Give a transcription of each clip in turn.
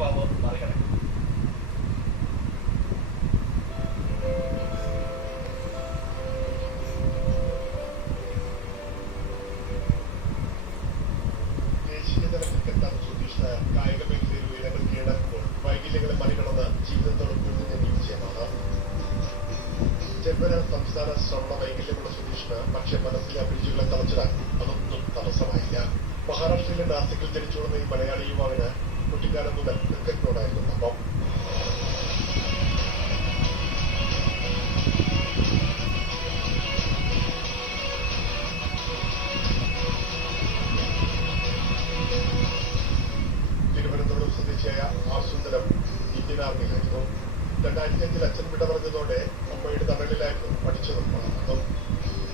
യുവാവ് മറികടക്കും. ദേശീയതല ക്രിക്കറ്റ് സുധീഷ് കായിക മേഖലയിൽ ഉയരങ്ങൾ കീഴടക്കുമ്പോൾ വൈകല്യങ്ങളെ മറികടന്ന് ജീവിതത്തോട് പൊരുതുന്ന വിജയമാണ്. ജന്മന സംസ്ഥാന ശ്രവണ വൈകല്യമുള്ള സുധീഷിന് പക്ഷെ മനസ്സിലെ അഭിരുചികളെ തളച്ചിടാൻ അതൊന്നും തടസ്സമായില്ല. മഹാരാഷ്ട്രയിലെ നാസിക്കിൽ ജനിച്ചുകൊള്ളുന്ന ഈ മലയാളി യുവാവിന് കുട്ടിക്കാലം മുതൽ ക്രിക്കറ്റിനോടായിരുന്നു അപ്പം. തിരുവനന്തപുരം സ്വദേശിയായ ആർ സുന്ദരം ഇന്ത്യൻ ആർമിയിലായിരുന്നു. 2005 അച്ഛൻ വിട പറഞ്ഞതോടെ അമ്മയുടെ തണലിലായിരുന്നു പഠിച്ചതും വളർന്നതും.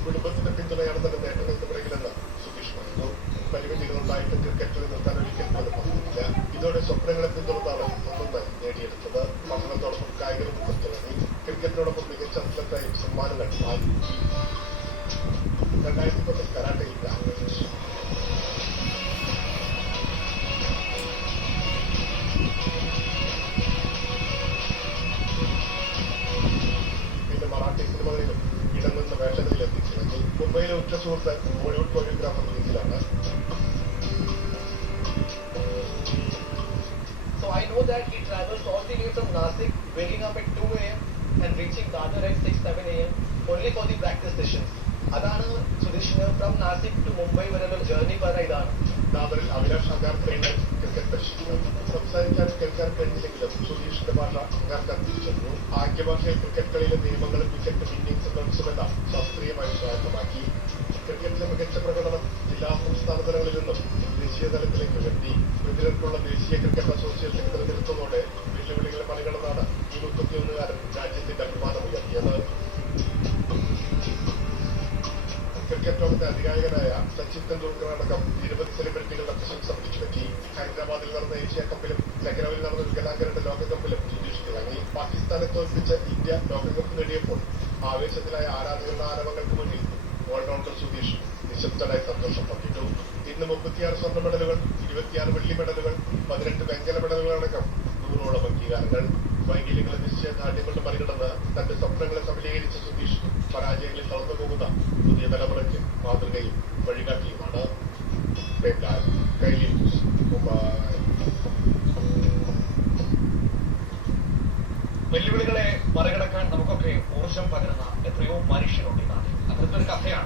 കുടുംബത്തിന്റെ പിന്തുണയാണ് തന്റെ നേട്ടങ്ങൾക്ക് പിറകിലെന്ന് സുധീഷ് പറഞ്ഞു. പരിമിതികളുണ്ടായിട്ട് ക്രിക്കറ്റിൽ നിർത്താൻ ഒരിക്കൽ പോലും പറ്റില്ല. ഇതോടെ സ്വപ്നങ്ങളെ പിന്തുണന്നാണ് സ്വന്തമായി നേടിയെടുത്തത്. പഠനത്തോടൊപ്പം കായിക രംഗത്ത് തുടങ്ങി. ക്രിക്കറ്റിനോടൊപ്പം മികച്ച അത്ലറ്റായും സമ്മാനങ്ങൾ വാങ്ങി. 2010 കരാട്ടയിൽ രാജിവെച്ചു. പിന്നെ മറാഠി സിനിമകളിലും ഇടങ്ങുന്ന വേഷങ്ങളിൽ എത്തിച്ചിറങ്ങി. മുംബൈയിലെ ഉറ്റ സുഹൃത്ത് ബോളിവുഡ് കൊറിയോഗ്രാഫർ രീതിയിലാണ്. So I know that he travels all the way from Nasik, waking up at 2 a.m. and reaching Dadar at 6-7 a.m. only for the practice sessions. അതാണ് സുധീഷിന് ഫ്രം നാസിക് ടു മുംബൈ വരെയുള്ള ജേർണി പറഞ്ഞ ഇതാണ്. ദാദറിൽ അഭിലാഷ് അഗാർ ട്രെയിനർ ക്രിക്കറ്റ് പരിശീലനം. സംസാരിക്കാൻ കേൾക്കാൻ കഴിഞ്ഞില്ലെങ്കിലും സുധീഷിന്റെ ഭാഷ അഗാർക്കാർ തിരിച്ചറിഞ്ഞു. ആംഗ്യഭാഷയിൽ cricket കളിയിലെ നിയമങ്ങളും വിക്കറ്റ് ഇന്നിംഗ്സ് റൺസുമെല്ലാം ശാസ്ത്രീയമായി സ്വായത്തമാക്കി. ക്രിക്കറ്റിലെ മികച്ച പ്രകടനം ജില്ലാ സംസ്ഥാന തലങ്ങളിൽ നിന്നും ദേശീയ തലത്തിലേക്ക് ഉയർത്തി. എതിർക്കുള്ള ദേശീയ ക്രിക്കറ്റ് അസോസിയേഷൻ തിരഞ്ഞെടുത്തതോടെ വെല്ലുവിളികളെ മറികടന്നാണ് ഈ 31-കാരൻ രാജ്യത്തിന്റെ അഭിമാനം ഉയർത്തിയത്. ക്രിക്കറ്റ് ലോകത്തെ അധികായകനായ സച്ചിൻ തെണ്ടുൽക്കർ അടക്കം 20 സെലിബ്രിറ്റികളുടെ പ്രശംസ പിടിച്ചുപറ്റി. ഹൈദരാബാദിൽ നടന്ന ഏഷ്യ കപ്പിലും ലക്നൌവിൽ നടന്ന വികലാംഗരുടെ ലോകകപ്പിലും സുധീഷ് തിളങ്ങി. പാകിസ്ഥാനെ തോൽപ്പിച്ച് ഇന്ത്യ ലോകകപ്പ് നേടിയപ്പോൾ ആവേശത്തിലായ ആരാധകരുടെ ആരവങ്ങൾക്ക് മുന്നിൽ ഓൾറൗണ്ടർ സുധീഷ് നിശബ്ദനായി സന്തോഷം പങ്കിട്ടു. ഇന്ന് 36 സ്വർണ്ണ മെഡലുകൾ, 26 വെള്ളി മെഡലുകൾ, 18 വെങ്കല മെഡലുകളടക്കം 100ഓളം അംഗീകാരങ്ങൾ. വൈകല്യങ്ങളെ നിശ്ചയദാർഢ്യം കൊണ്ട് മറികടന്ന് തന്റെ സ്വപ്നങ്ങളെ സഫലീകരിച്ച സുധീഷ് പരാജയങ്ങളിൽ തളർന്നു പോകുന്ന പുതിയ തലമുറയ്ക്ക് മാതൃകയും വഴികാട്ടിയുമാണ്. വെല്ലുവിളികളെ മറികടക്കാൻ നമുക്കൊക്കെ ഊർജം പകരുന്ന എത്രയോ മനുഷ്യരുണ്ട് ഈ നാട്ടിൽ. അതൊരു കഥയാണ്.